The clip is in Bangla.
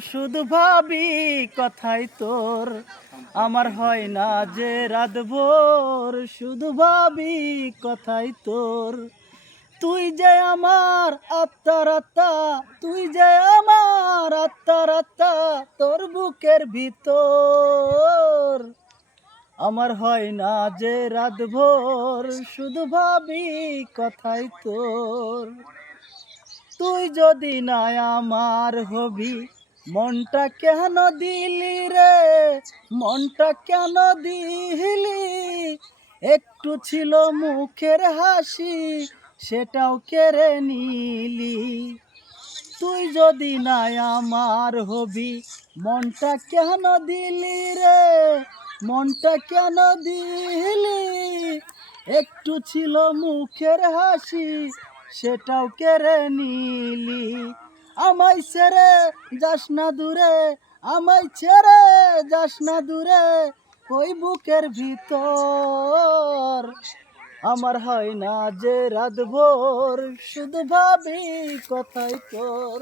শুধু ভাবি কথাই তোর, আমার হয় না যে রাত ভোর, শুধু ভাবি কথাই তোর। তুই যে আমার আত্মার আত্মা, তুই যে আমার আত্মার আত্মা, তোর বুকের ভিতর আমার হয় না যে রাত ভোর, শুধু ভাবি কথাই তোর। তুই যদি না আমার হবি, মনটা কেন দিলি রে, মনটা কেন দিলি? একটু ছিল মুখের হাসি, সেটাও কেড়ে নিলি। তুই যদি না আমার হবি, মনটা কেন দিলি রে, মনটা কেন দিলি? একটু ছিল মুখের হাসি, সেটাও কেড়ে নিলি। আমায় ছেড়ে যাস না দূরে, আমায় ছেড়ে যাস না দূরে, ওই বুকের ভিতর আমার হয় না যে রাত ভোর, শুধু ভাবি কথাই তোর।